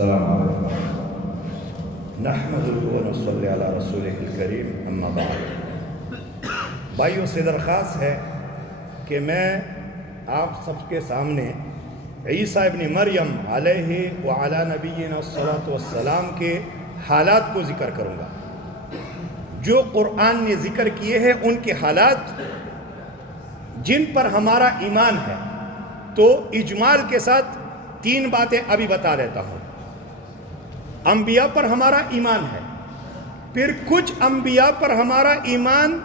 السلام علیکم نحمدہ و نصلی علی رسولہ الکریم اما بعد۔ بھائیوں سے درخواست ہے کہ میں آپ سب کے سامنے عیسیٰ ابن مریم علیہ وعلی نبینا الصلاۃ والسلام کے حالات کو ذکر کروں گا۔ جو قرآن نے ذکر کیے ہیں ان کے حالات جن پر ہمارا ایمان ہے، تو اجمال کے ساتھ 3 باتیں ابھی بتا دیتا ہوں۔ انبیاء پر ہمارا ایمان ہے، پھر کچھ انبیاء پر ہمارا ایمان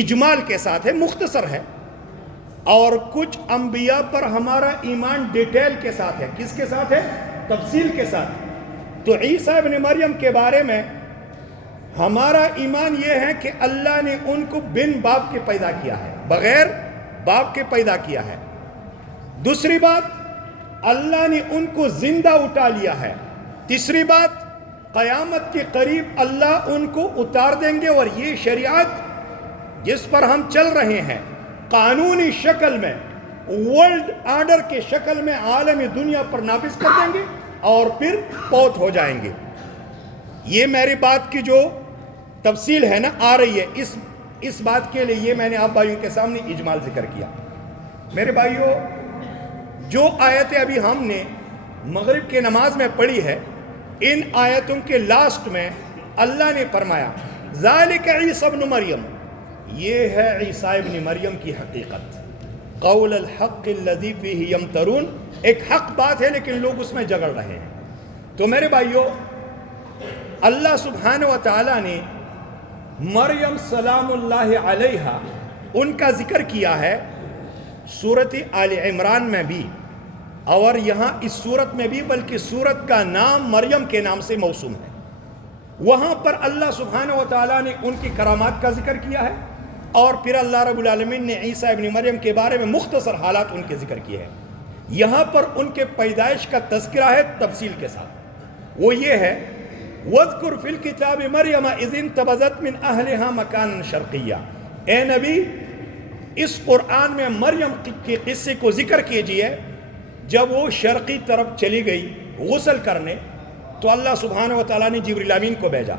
اجمال کے ساتھ ہے، مختصر ہے، اور کچھ انبیاء پر ہمارا ایمان ڈیٹیل کے ساتھ ہے۔ کس کے ساتھ ہے؟ تفصیل کے ساتھ۔ تو عیسیٰ ابن مریم کے بارے میں ہمارا ایمان یہ ہے کہ اللہ نے ان کو بن باپ کے پیدا کیا ہے، بغیر باپ کے پیدا کیا ہے۔ دوسری بات، اللہ نے ان کو زندہ اٹھا لیا ہے۔ تیسری بات، قیامت کے قریب اللہ ان کو اتار دیں گے، اور یہ شریعت جس پر ہم چل رہے ہیں قانونی شکل میں، ورلڈ آرڈر کے شکل میں عالمی دنیا پر نافذ کر دیں گے اور پھر فوت ہو جائیں گے۔ یہ میری بات کی جو تفصیل ہے نا آ رہی ہے، اس بات کے لیے یہ میں نے آپ بھائیوں کے سامنے اجمال ذکر کیا۔ میرے بھائیوں، جو آیتیں ابھی ہم نے مغرب کی نماز میں پڑھی ہے، ان آیتوں کے لاسٹ میں اللہ نے فرمایا ذالک عیسیٰ ابن مریم، یہ ہے عیسیٰ ابن مریم کی حقیقت، قول الحق الذی فیہ یمترون، ایک حق بات ہے لیکن لوگ اس میں جگڑ رہے ہیں۔ تو میرے بھائیوں، اللہ سبحانہ و تعالیٰ نے مریم سلام اللہ علیہا ان کا ذکر کیا ہے سورۃ آل عمران میں بھی، اور یہاں اس سورت میں بھی، بلکہ سورت کا نام مریم کے نام سے موسوم ہے۔ وہاں پر اللہ سبحانہ و تعالیٰ نے ان کی کرامات کا ذکر کیا ہے، اور پھر اللہ رب العالمین نے عیسیٰ ابن مریم کے بارے میں مختصر حالات ان کے ذکر کیے ہیں۔ یہاں پر ان کے پیدائش کا تذکرہ ہے تفصیل کے ساتھ، وہ یہ ہے وَاذْكُرْ فِي الْكِتَابِ مَرْيَمَ إِذِ انْتَبَذَتْ مِنْ أَهْلِهَا مَكَانًا شَرْقِيًّا۔ اے نبی، اس قرآن میں مریم کے قصے کو ذکر کیجئے جب وہ شرقی طرف چلی گئی غسل کرنے، تو اللہ سبحانہ و تعالیٰ نے جبریل امین کو بھیجا،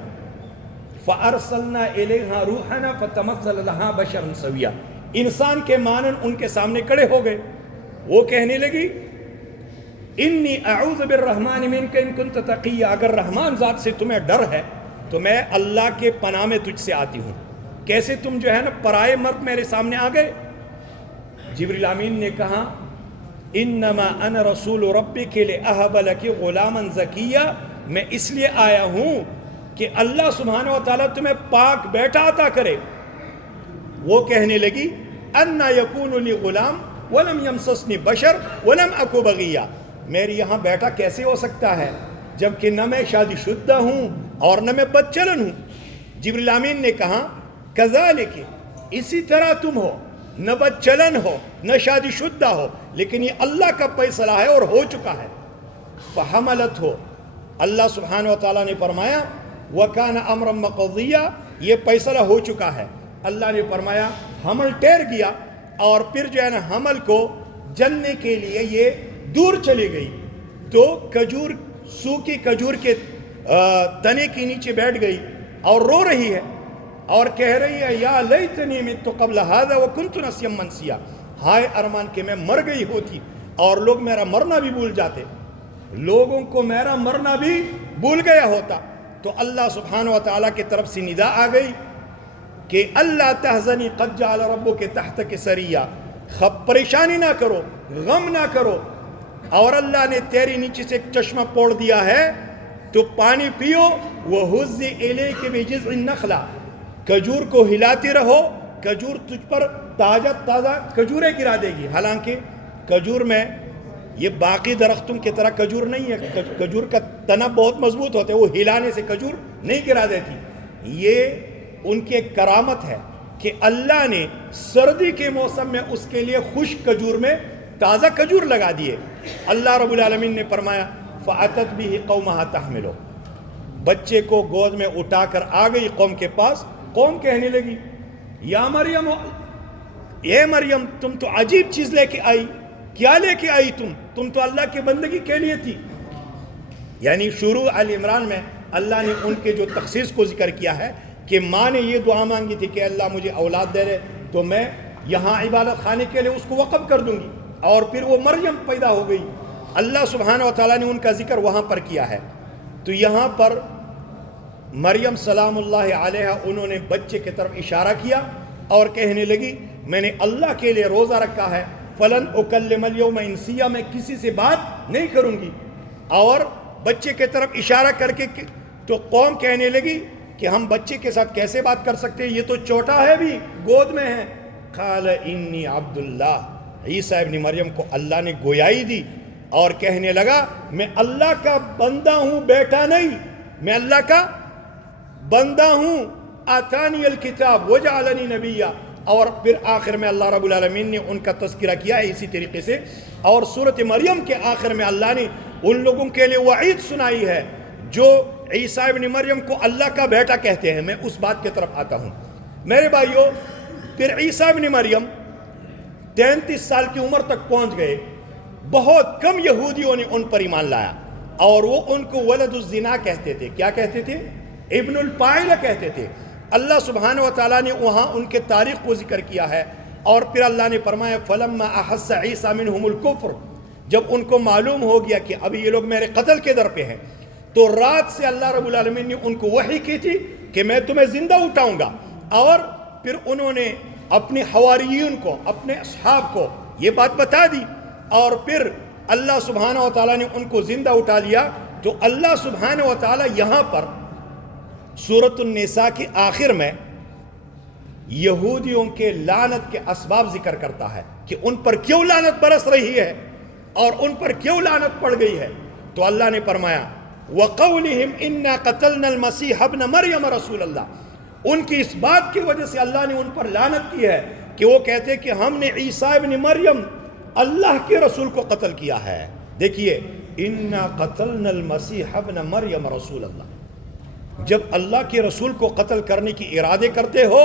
فَأَرْسَلْنَا إِلَيْهَا رُوحَنَا فَتَمَثَّلَ لَهَا بَشَرًا سَوِيًّا۔ انسان کے مانند ان کے سامنے کھڑے ہو گئے، وہ کہنے لگی انی اعوذ بالرحمن منک ان کنت تقیہ، اگر رحمان ذات سے تمہیں ڈر ہے تو میں اللہ کے پناہ میں تجھ سے آتی ہوں۔ کیسے تم جو ہے نا پرائے مرد میرے سامنے آ گئے؟ جبریل امین نے کہا انما انا رسول ربک لأہب لک غلاما زکیہ، میں اس لیے آیا ہوں کہ اللہ سبحانہ و تعالیٰ تمہیں پاک بیٹا عطا کرے۔ وہ کہنے لگی انا یکون لی غلام ولم یمسسنی بشر ولم اکو بغیہ، میری یہاں بیٹا کیسے ہو سکتا ہے جبکہ نہ میں شادی شدہ ہوں اور نہ میں بدچلن ہوں۔ جبریل امین نے کہا کذالک، اسی طرح تم ہو، نہ بدچلن ہو نہ شادی شدہ ہو، لیکن یہ اللہ کا فیصلہ ہے اور ہو چکا ہے۔ فحملت ہو، اللہ سبحانہ و تعالیٰ نے فرمایا وکان امرا مقضیہ، یہ فیصلہ ہو چکا ہے۔ اللہ نے فرمایا حمل ٹھہر گیا، اور پھر جو ہے نا حمل کو جننے کے لیے یہ دور چلی گئی، تو کھجور، سوکھی کھجور کے تنے کے نیچے بیٹھ گئی اور رو رہی ہے، اور کہہ رہی ہے یا لیتنی مت قبل ھذا وکنت نسیا منسیا، ہائے ارمان کہ میں مر گئی ہوتی اور لوگ میرا مرنا بھی بھول جاتے، لوگوں کو میرا مرنا بھی بھول گیا ہوتا۔ تو اللہ سبحانہ و تعالیٰ کی طرف سے ندا آ گئی کہ اللہ تحزنی قد جعل ربک تحتک سریا، پریشانی نہ کرو، غم نہ کرو، اور اللہ نے تیری نیچے سے ایک چشمہ پوڑ دیا ہے، تو پانی پیو، وَهُزِّ إِلَيْكِ بِجِذْعِ النَّخْلَةِ، کھجور کو ہلاتی رہو، کھجور تجھ پر تازہ کھجوریں گرا دے گی۔ حالانکہ کھجور میں یہ باقی درختوں کی طرح کھجور نہیں ہے، کھجور کا تنا بہت مضبوط ہوتا ہے، وہ ہلانے سے کھجور نہیں گرا دیتی۔ یہ ان کی ایک کرامت ہے کہ اللہ نے سردی کے موسم میں اس کے لیے خشک کھجور میں تازہ کھجور لگا دیے۔ اللہ رب العالمین نے فرمایا فَأَتَتْ بِهِ قَوْمَهَا تَحْمِلُهُ، بچے کو گود میں اٹھا کر آ گئی قوم کے پاس۔ قوم کہنے لگی یا مریم، اے مریم تم تو عجیب چیز لے کے آئی، کیا لے کے آئی تم تو اللہ کی بندگی کے لیے تھی، یعنی شروع آل عمران میں اللہ نے ان کے جو تخصیص کو ذکر کیا ہے کہ ماں نے یہ دعا مانگی تھی کہ اللہ مجھے اولاد دے رہے تو میں یہاں عبادت خانے کے لیے اس کو وقف کر دوں گی، اور پھر وہ مریم پیدا ہو گئی، اللہ سبحانہ و تعالیٰ نے ان کا ذکر وہاں پر کیا ہے۔ تو یہاں پر مریم سلام اللہ علیہ انہوں نے بچے کی طرف اشارہ کیا اور کہنے لگی میں نے اللہ کے لیے روزہ رکھا ہے، فلن اکلم اليوم انسیہ، میں کسی سے بات نہیں کروں گی، اور بچے کی طرف اشارہ کر کے تو قوم کہنے لگی کہ ہم بچے کے ساتھ کیسے بات کر سکتے ہیں، یہ تو چھوٹا ہے بھی، گود میں ہے۔ قال انی عبد اللہ، عیسیٰ ابن مریم کو اللہ نے گویائی دی اور کہنے لگا میں اللہ کا بندہ ہوں، بیٹا نہیں، میں اللہ کا بندہ ہوں، آتانی الکتاب وجعلنی نبیہ، اور پھر آخر میں اللہ رب العالمین نے ان کا تذکرہ کیا ہے اسی طریقے سے، اور سورۃ مریم کے آخر میں اللہ نے ان لوگوں کے لیے وعید سنائی ہے جو عیسیٰ ابن مریم کو اللہ کا بیٹا کہتے ہیں۔ میں اس بات کی طرف آتا ہوں میرے بھائیوں۔ پھر عیسیٰ ابن مریم 33 سال کی عمر تک پہنچ گئے، بہت کم یہودیوں نے ان پر ایمان لایا، اور وہ ان کو ولد الزنا کہتے تھے۔ کیا کہتے تھے؟ ابن الفاعل کہتے تھے۔ اللہ سبحانہ و تعالیٰ نے وہاں ان کے تاریخ کو ذکر کیا ہے، اور پھر اللہ نے فرمایا فلما احس عیسیٰ منہم الکفر، جب ان کو معلوم ہو گیا کہ اب یہ لوگ میرے قتل کے در پہ ہیں، تو رات سے اللہ رب العالمین نے ان کو وحی کی تھی کہ میں تمہیں زندہ اٹھاؤں گا، اور پھر انہوں نے اپنے حواریین کو، اپنے اصحاب کو یہ بات بتا دی، اور پھر اللہ سبحانہ و تعالیٰ نے ان کو زندہ اٹھا لیا۔ تو اللہ سبحانہ و تعالیٰ یہاں پر سورۃ النساء کے آخر میں یہودیوں کے لعنت کے اسباب ذکر کرتا ہے کہ ان پر کیوں لعنت برس رہی ہے اور ان پر کیوں لعنت پڑ گئی ہے۔ تو اللہ نے فرمایا وَقَوْلِهِمْ إِنَّا قَتَلْنَا الْمَسِيحَ ابْنَ مَرْيَمَ رَسُولَ اللَّهِ، ان کی اس بات کی وجہ سے اللہ نے ان پر لعنت کی ہے کہ وہ کہتے کہ ہم نے عیسیٰ ابن مریم اللہ کے رسول کو قتل کیا ہے۔ دیکھیے اِنَّا قَتَلْنَا الْمَسِيحَ ابْنَ مَرْيَمَ رَسُولَ اللَّهِ، جب اللہ کے رسول کو قتل کرنے کی ارادے کرتے ہو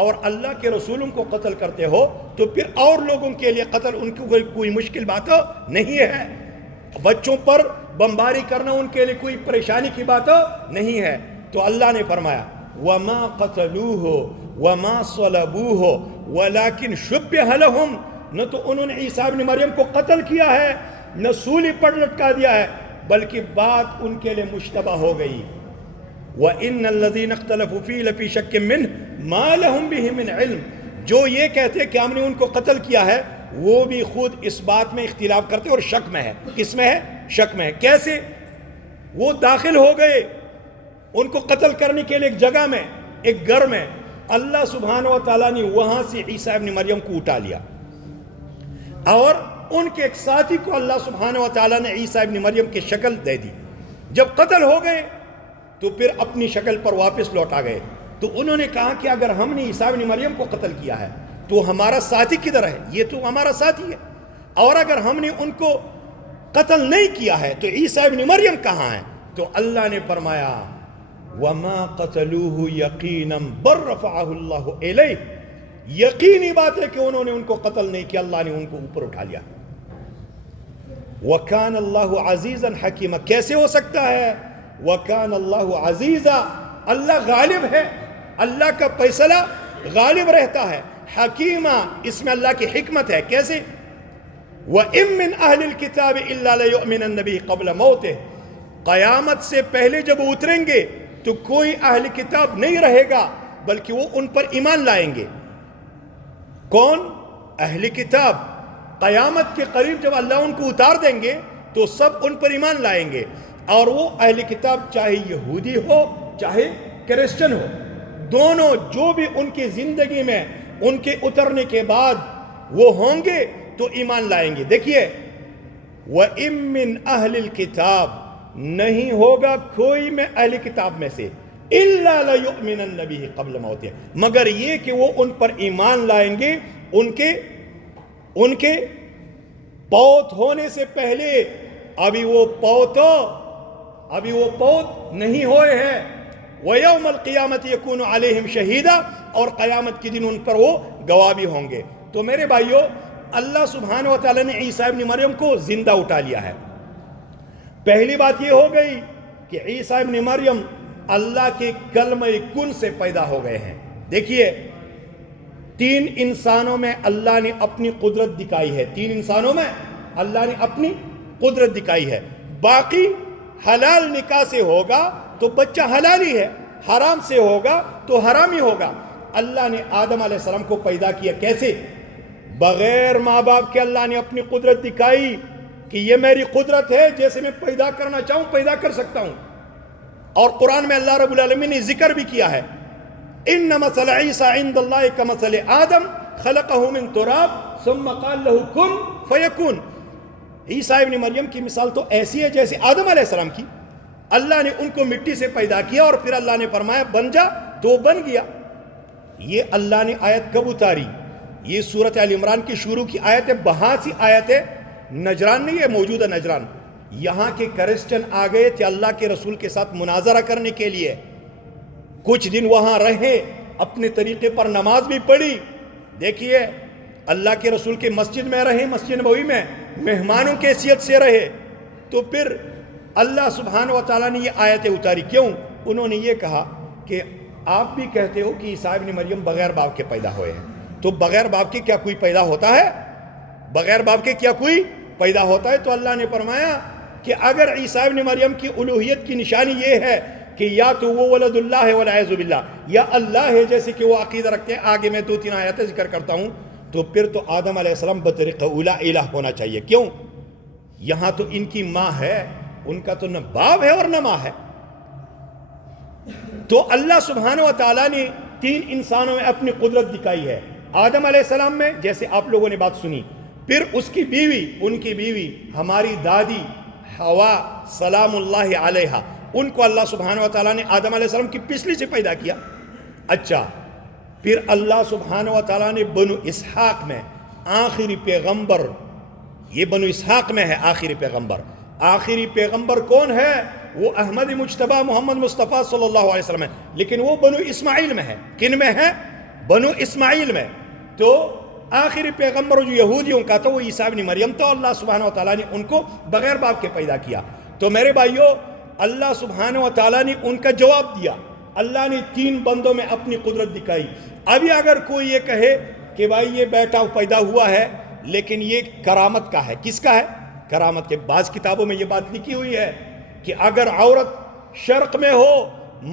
اور اللہ کے رسولوں کو قتل کرتے ہو تو پھر اور لوگوں کے لیے قتل ان کو کوئی مشکل بات نہیں ہے، بچوں پر بمباری کرنا ان کے لیے کوئی پریشانی کی بات نہیں ہے۔ تو اللہ نے فرمایا وَمَا قَتَلُوهُ وَمَا صَلَبُوهُ وَلَكِنْ شُبِّهَ لَهُمْ، نہ تو انہوں نے عیسیٰ ابن مریم کو قتل کیا ہے نہ سولی پر لٹکا دیا ہے، بلکہ بات ان کے لیے مشتبہ ہو گئی۔ وَإِنَّ الَّذِينَ اخْتَلَفُوا فِيهِ لَفِي شَكٍّ مِّنْهُ مَا لَهُمْ بِهِ مِنْ عِلْمٍ، جو یہ کہتے کہ ہم نے ان کو قتل کیا ہے وہ بھی خود اس بات میں اختلاف کرتے اور شک میں ہے۔ کس میں ہے؟ شک میں ہے۔ کیسے؟ وہ داخل ہو گئے ان کو قتل کرنے کے لیے ایک جگہ میں، ایک گھر میں، اللہ سبحانہ و تعالیٰ نے وہاں سے عیسیٰ ابن مریم کو اٹھا لیا، اور ان کے ایک ساتھی کو اللہ سبحانہ و تعالیٰ نے عیسیٰ ابن مریم کی شکل دے دی۔ جب قتل ہو گئے تو پھر اپنی شکل پر واپس لوٹا گئے۔ تو انہوں نے کہا کہ اگر ہم نے عیسیٰ ابن مریم کو قتل کیا ہے تو ہمارا ساتھی کدھر ہے؟ یہ تو ہمارا ساتھی ہے، اور اگر ہم نے ان کو قتل نہیں کیا ہے تو عیسیٰ ابن مریم کہاں ہے؟ تو اللہ نے فرمایا وَمَا قَتَلُوهُ يَقِينًا بَلْ رَفَعَهُ اللَّهُ إِلَيْهِ، یقینی بات ہے کہ انہوں نے ان کو قتل نہیں کیا، اللہ نے ان کو اوپر اٹھا لیا۔ وَكَانَ اللَّهُ عَزِيزًا حَكِيمًا، کیسے ہو سکتا ہے؟ وَكَانَ اللَّهُ عَزِيزًا، اللہ غالب ہے، اللہ کا فیصلہ غالب رہتا ہے۔ حکیمہ، اس میں اللہ کی حکمت ہے۔ کیسے؟ وَإِن مِّنْ أَهْلِ الْكِتَابِ إِلَّا لَيُؤْمِنَنَّ بِهِ قَبْلَ مَوْتِهِ، قیامت سے پہلے جب اتریں گے تو کوئی اہل کتاب نہیں رہے گا بلکہ وہ ان پر ایمان لائیں گے۔ کون؟ اہل کتاب۔ قیامت کے قریب جب اللہ ان کو اتار دیں گے تو سب ان پر ایمان لائیں گے، اور وہ اہل کتاب چاہے یہودی ہو چاہے کرسچن ہو، دونوں جو بھی ان کی زندگی میں ان کے اترنے کے بعد وہ ہوں گے تو ایمان لائیں گے۔ دیکھیے وَإِن مِّنْ أَهْلِ الْكِتَابِ، نہیں ہوگا کوئی میں اہل کتاب میں سے إِلَّا لَيُؤْمِنَنَّ بِهِ قَبْلَ مَوْتِهِ، مگر یہ کہ وہ ان پر ایمان لائیں گے ان کے پوت ہونے سے پہلے۔ ابھی وہ پوت نہیں ہوئے ہیں۔ وَيَوْمَ الْقِيَامَةِ يَكُونُ عَلَيْهِمْ شَهِيدًا، اور قیامت کے دن ان پر وہ گواہ بھی ہوں گے۔ تو میرے بھائیو، اللہ سبحانہ و تعالیٰ نے عیسیٰ ابن مریم کو زندہ اٹھا لیا ہے، پہلی بات یہ ہو گئی کہ عیسیٰ ابن مریم اللہ کے کلمہ کن سے پیدا ہو گئے ہیں۔ دیکھیے 3 انسانوں میں اللہ نے اپنی قدرت دکھائی ہے، 3 انسانوں میں اللہ نے اپنی قدرت دکھائی ہے۔ باقی حلال نکاح سے ہوگا تو بچہ حلال ہی ہے، حرام سے ہوگا تو حرام ہی ہوگا۔ اللہ نے آدم علیہ السلام کو پیدا کیا کیسے؟ بغیر ماں باپ کے اللہ نے اپنی قدرت دکھائی کہ یہ میری قدرت ہے، جیسے میں پیدا کرنا چاہوں پیدا کر سکتا ہوں۔ اور قرآن میں اللہ رب العالمین نے ذکر بھی کیا ہے، ان مثل عیسیٰ عند اللہ کمثل آدم خلقہ من تراب ثم قال له کن فیکون۔ عیسیٰ ابن مریم کی مثال تو ایسی ہے جیسے آدم علیہ السلام کی، اللہ نے ان کو مٹی سے پیدا کیا اور پھر اللہ نے فرمایا بن جا تو بن گیا۔ یہ اللہ نے آیت کب اتاری؟ یہ سورۃ آل عمران کی شروع کی آیت ہے، وہاں سی آیت ہے، نجران نہیں ہے، موجودہ نجران۔ یہاں کے کرسچن آ گئے تھے اللہ کے رسول کے ساتھ مناظرہ کرنے کے لیے، کچھ دن وہاں رہے، اپنے طریقے پر نماز بھی پڑھی۔ دیکھیے اللہ کے رسول کے مسجد میں رہے، مسجد نبوی میں مہمانوں کی حیثیت سے رہے، تو پھر اللہ سبحانہ و تعالیٰ نے یہ آیتیں اتاری۔ کیوں؟ انہوں نے یہ کہا کہ آپ بھی کہتے ہو کہ عیسیٰ ابن مریم بغیر باپ کے پیدا ہوئے ہیں، تو بغیر باپ کے کیا کوئی پیدا ہوتا ہے؟ بغیر باپ کے کیا کوئی پیدا ہوتا ہے؟ تو اللہ نے فرمایا کہ اگر عیسیٰ ابن مریم کی الوہیت کی نشانی یہ ہے کہ یا تو وہ ولد اللہ ہے والعیاذ باللہ، یا اللہ ہے جیسے کہ وہ عقیدہ رکھتے ہیں، آگے میں 2-3 آیاتیں ذکر کرتا ہوں، تو پھر تو آدم علیہ السلام بطریقہ اولا الہ ہونا چاہیے۔ کیوں؟ یہاں تو ان کی ماں ہے، ان کا تو نہ باپ ہے اور نہ ماں ہے۔ تو اللہ سبحانہ و تعالیٰ نے 3 انسانوں میں اپنی قدرت دکھائی ہے، آدم علیہ السلام میں جیسے آپ لوگوں نے بات سنی، پھر اس کی بیوی، ان کی بیوی ہماری دادی حوا سلام اللہ علیہا، ان کو اللہ سبحانہ و تعالیٰ نے آدم علیہ السلام کی پسلی سے پیدا کیا۔ اچھا، پھر اللہ سبحانہ و تعالیٰ نے بنو اسحاق میں آخری پیغمبر، یہ بنو اسحاق میں ہے آخری پیغمبر۔ آخری پیغمبر کون ہے؟ وہ احمد مجتبیٰ محمد مصطفیٰ صلی اللہ علیہ وسلم ہے، لیکن وہ بنو اسماعیل میں ہے۔ کن میں ہے؟ بنو اسماعیل میں۔ تو آخری پیغمبر جو یہودیوں کا تھا وہ عیسیٰ ابن مریم تھا، اللہ سبحانہ و تعالیٰ نے ان کو بغیر باپ کے پیدا کیا۔ تو میرے بھائیوں، اللہ سبحانہ و تعالیٰ نے ان کا جواب دیا، اللہ نے 3 بندوں میں اپنی قدرت دکھائی۔ ابھی اگر کوئی یہ کہے کہ بھائی یہ بیٹا پیدا ہوا ہے لیکن یہ کرامت کا ہے، کس کا ہے؟ کرامت کے۔ بعض کتابوں میں یہ بات لکھی ہوئی ہے کہ اگر عورت شرق میں ہو،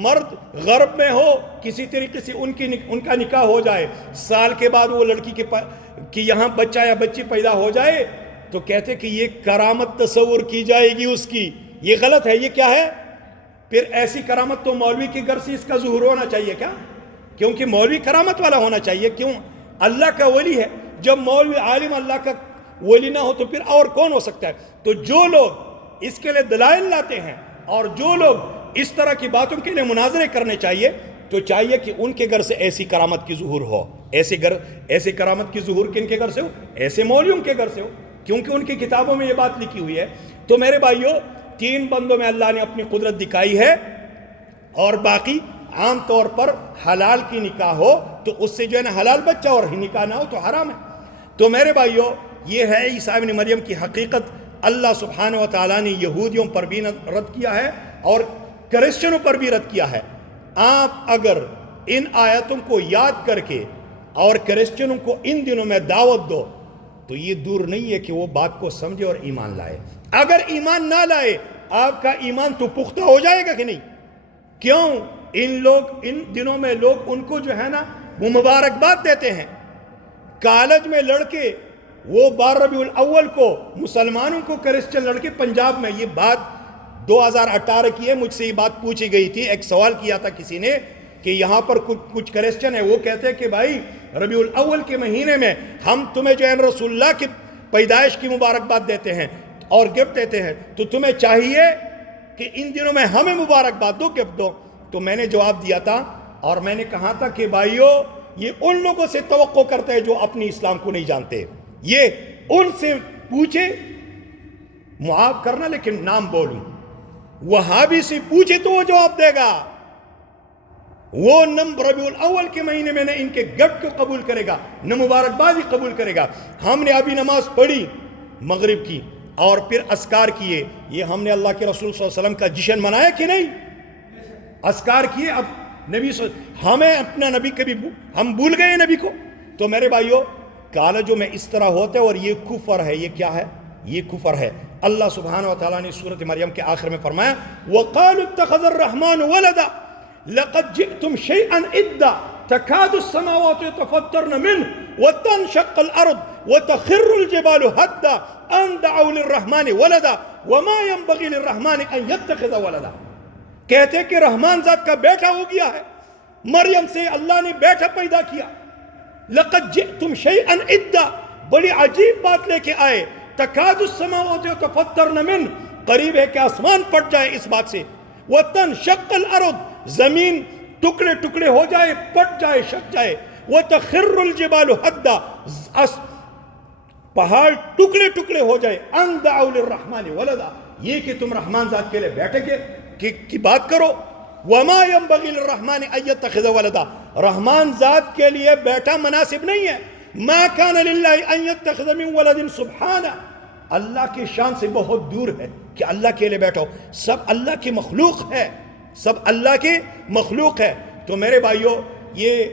مرد غرب میں ہو، کسی طریقے سے ان کا نکاح ہو جائے، سال کے بعد وہ لڑکی کے یہاں بچہ یا بچی پیدا ہو جائے، تو کہتے کہ یہ کرامت تصور کی جائے گی اس کی۔ یہ غلط ہے۔ یہ کیا ہے؟ پھر ایسی کرامت تو مولوی کے گھر سے اس کا ظہور ہونا چاہیے کیا؟ کیونکہ مولوی کرامت والا ہونا چاہیے۔ کیوں؟ اللہ کا ولی ہے۔ جب مولوی عالم اللہ کا ولی نہ ہو تو پھر اور کون ہو سکتا ہے؟ تو جو لوگ اس کے لیے دلائل لاتے ہیں اور جو لوگ اس طرح کی باتوں کے لیے مناظرے کرنے چاہیے، تو چاہیے کہ ان کے گھر سے ایسی کرامت کی ظہور ہو۔ ایسے کرامت کی ظہور کن کے گھر سے ہو؟ ایسے مولویوں کے گھر سے ہو، کیونکہ ان کی کتابوں میں یہ بات لکھی ہوئی ہے۔ تو میرے بھائیوں، 3 بندوں میں اللہ نے اپنی قدرت دکھائی ہے، اور باقی عام طور پر حلال کی نکاح ہو تو اس سے جو ہے نا حلال بچہ، اور نکاح نہ ہو تو حرام ہے۔ تو میرے بھائیوں، یہ ہے عیسیٰ ابن مریم کی حقیقت۔ اللہ سبحانہ و تعالیٰ نے یہودیوں پر بھی رد کیا ہے اور کرسچنوں پر بھی رد کیا ہے۔ آپ اگر ان آیتوں کو یاد کر کے اور کرسچنوں کو ان دنوں میں دعوت دو تو یہ دور نہیں ہے کہ وہ بات کو سمجھے اور ایمان لائے۔ اگر ایمان نہ لائے، آپ کا ایمان تو پختہ ہو جائے گا کہ نہیں؟ کیوں؟ ان دنوں میں لوگ ان کو جو ہے نا وہ مبارکباد دیتے ہیں۔ کالج میں لڑکے وہ 12 ربیع الاول کو مسلمانوں کو کرسچن لڑکے، پنجاب میں یہ بات 2018 کی ہے، مجھ سے یہ بات پوچھی گئی تھی، ایک سوال کیا تھا کسی نے کہ یہاں پر کچھ کرسچن ہیں، وہ کہتے ہیں کہ بھائی ربیع الاول کے مہینے میں ہم تمہیں جو ہے رسول اللہ کی پیدائش کی مبارکباد دیتے ہیں اور گفٹ دیتے ہیں، تو تمہیں چاہیے کہ ان دنوں میں ہمیں مبارکباد دو، گفٹ دو۔ تو میں نے جواب دیا تھا اور میں نے کہا تھا کہ بھائیو، یہ ان لوگوں سے توقع کرتے ہیں جو اپنی اسلام کو نہیں جانتے، یہ ان سے پوچھے، معاف کرنا لیکن نام بولوں، وہابی سے پوچھے تو وہ جواب دے گا۔ وہ نہ ربیع الاول کے مہینے میں نہ ان کے گفٹ کو قبول کرے گا، نہ مبارکباد قبول کرے گا۔ ہم نے ابھی نماز پڑھی مغرب کی، اور پھر اذکار کیے. یہ ہم نے اللہ کے رسول صلی اللہ علیہ وسلم کا جشن منایا کہ نہیں؟ اذکار کیے. اب نبی ہمیں اپنا نبی کبھی ہم بھول گئے نبی کو. تو میرے بھائیو کالجوں میں اس طرح ہوتے اور یہ کفر ہے. یہ کیا ہے؟ یہ کفر ہے. اللہ سبحانہ و تعالیٰ نے سورۃ مریم کے آخر میں فرمایا وَقَالُوا اتَّخَذَ الرَّحْمَنُ وَلَدًا لَقَدْ جِئْتُمْ شَيْئًا إِدًّا تَكَادُ السَّمَاوَاتُ يَتَفَطَّرْنَ مِنْهُ وَتَنشَقُّ الْأَرْضُ وَتَخِرُّ الْجِبَالُ هَدًّا أَن دَعَوْا لِلرَّحْمَنِ وَلَدًا وَمَا يَنبَغِي لِلرَّحْمَنِ أَن يَتَّخِذَ وَلَدًا. کہتے کہ رحمان ذات کا بیٹا ہو گیا ہے. مریم سے اللہ نے بیٹا پیدا کیا. لَقَدْ جِئْتُمْ شَيْئًا إِدًّا بڑی عجیب بات لے کے آئے. تَكَادُ السَّمَاوَاتُ يَتَفَطَّرْنَ مِنْهُ قریب ہے کہ آسمان پھٹ جائے اس بات سے. وَتَنشَقُّ الْأَرْضُ زمین ٹکڑے ٹکڑے ہو جائے, پٹ جائے, شک جائے. وَتَخِرُّ الْجِبَالُ هَدًّا پہاڑ ٹکڑے ٹکڑے ہو جائے. أَن دَعَوْا لِلرَّحْمَنِ وَلَدًا یہ کہ تم رحمان ذات کے لئے بیٹے کی بات کرو. وَمَا يَنبَغِي لِلرَّحْمَنِ أَن يَتَّخِذَ وَلَدًا رحمان ذات کے لیے بیٹا مناسب نہیں ہے. مَا كَانَ لِلَّهِ أَن يَتَّخِذَ مِن وَلَدٍ سُبْحَانَهُ اللہ کی شان سے بہت دور ہے کہ اللہ کے لیے بیٹھو. سب اللہ کی مخلوق ہے, سب اللہ کی مخلوق ہے. تو میرے بھائیو یہ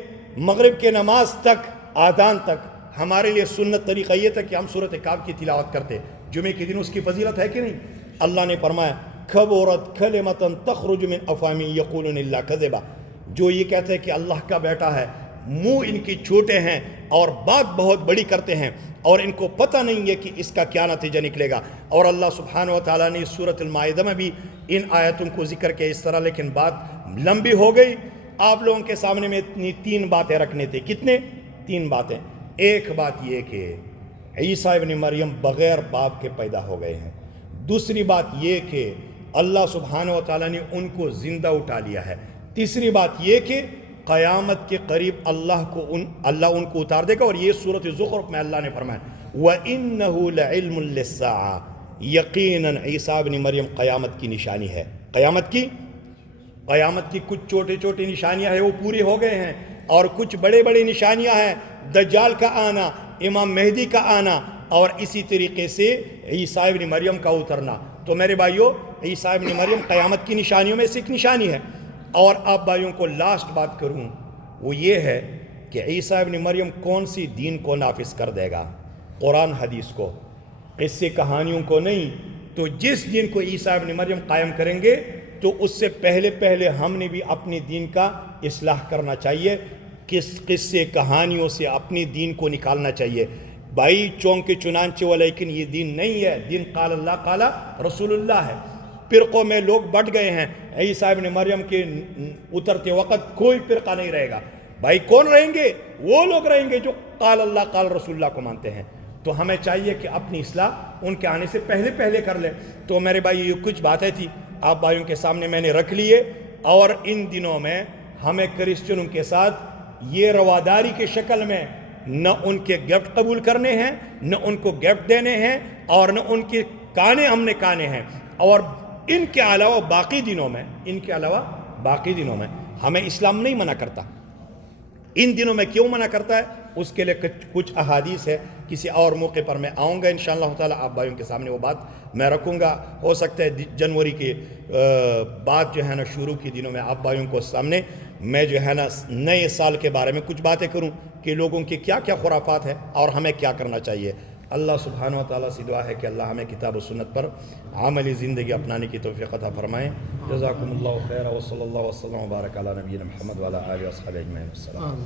مغرب کے نماز تک, آذان تک ہمارے لیے سنت طریقہ یہ تھا کہ ہم سورۃ کاف کی تلاوت کرتے. جمعے کے دن اس کی فضیلت ہے کہ نہیں؟ اللہ نے فرمایا کبرت کلمۃ تخرج من افواہہم یقولون الا کذبا جو یہ کہتے ہیں کہ اللہ کا بیٹا ہے, منہ ان کی چھوٹے ہیں اور بات بہت بڑی کرتے ہیں اور ان کو پتہ نہیں ہے کہ اس کا کیا نتیجہ نکلے گا. اور اللہ سبحانہ و تعالیٰ نے سورۃ المائدہ میں بھی ان آیتوں کو ذکر کیا اس طرح, لیکن بات لمبی ہو گئی. آپ لوگوں کے سامنے میں اتنی 3 باتیں رکھنے تھے. کتنے؟ 3 باتیں. ایک بات یہ کہ عیسیٰ ابن مریم بغیر باپ کے پیدا ہو گئے ہیں. دوسری بات یہ کہ اللہ سبحانہ و تعالیٰ نے ان کو زندہ اٹھا لیا ہے. تیسری بات یہ کہ قیامت کے قریب اللہ ان کو اتار دے گا. اور یہ سورۃ زخرف میں اللہ نے فرمایا وَإِنَّهُ لَعِلْمٌ لِلسَّاعَةِ یقیناً عیسیٰ ابن مریم قیامت کی نشانی ہے. قیامت کی کچھ چھوٹے چھوٹے نشانیاں ہیں وہ پوری ہو گئے ہیں, اور کچھ بڑے بڑے نشانیاں ہیں. دجال کا آنا, امام مہدی کا آنا, اور اسی طریقے سے عیسیٰ ابن مریم کا اترنا. تو میرے بھائیو عیسیٰ ابن مریم قیامت کی نشانیوں میں سے ایک نشانی ہے. اور آپ بھائیوں کو لاسٹ بات کروں وہ یہ ہے کہ عیسیٰ ابن مریم کون سی دین کو نافذ کر دے گا؟ قرآن حدیث کو, قصے کہانیوں کو نہیں. تو جس دین کو عیسیٰ ابن مریم قائم کریں گے تو اس سے پہلے ہم نے بھی اپنی دین کا اصلاح کرنا چاہیے. قصے کہانیوں سے اپنی دین کو نکالنا چاہیے. بھائی چونکہ چنانچہ وہ, لیکن یہ دین نہیں ہے. دین قال اللہ قال رسول اللہ ہے. فرقوں میں لوگ بٹ گئے ہیں. عیسیٰ ابن مریم کے اترتے وقت کوئی فرقہ نہیں رہے گا. بھائی کون رہیں گے؟ وہ لوگ رہیں گے جو قال اللہ قال رسول اللہ کو مانتے ہیں. تو ہمیں چاہیے کہ اپنی اصلاح ان کے آنے سے پہلے کر لیں. تو میرے بھائی یہ کچھ باتیں تھی آپ بھائیوں کے سامنے میں نے رکھ لیے. اور ان دنوں میں ہمیں کرسچنوں کے ساتھ یہ رواداری کے شکل میں نہ ان کے گفٹ قبول کرنے ہیں, نہ ان کو گفٹ دینے ہیں, اور نہ ان کے کانے ہم نے کانے ہیں. اور ان کے علاوہ باقی دنوں میں ہمیں اسلام نہیں منع کرتا. ان دنوں میں کیوں منع کرتا ہے اس کے لیے کچھ احادیث ہے. کسی اور موقع پر میں آؤں گا انشاءاللہ تعالی, آپ بھائیوں کے سامنے وہ بات میں رکھوں گا. ہو سکتا ہے جنوری کے بعد جو ہے نا شروع کے دنوں میں آپ بھائیوں کو سامنے میں جو ہے نا نئے سال کے بارے میں کچھ باتیں کروں کہ لوگوں کی کیا کیا خرافات ہیں اور ہمیں کیا کرنا چاہیے. اللہ سبحانہ و تعالیٰ سے دعا ہے کہ اللہ ہمیں کتاب و سنت پر عملی زندگی اپنانے کی توفیق عطا فرمائیں. جزاکم اللہ خیر و صلی اللہ وسلم و بارک علی نبینا محمد و علی آلہ و اصحابہ اجمعین. السلام.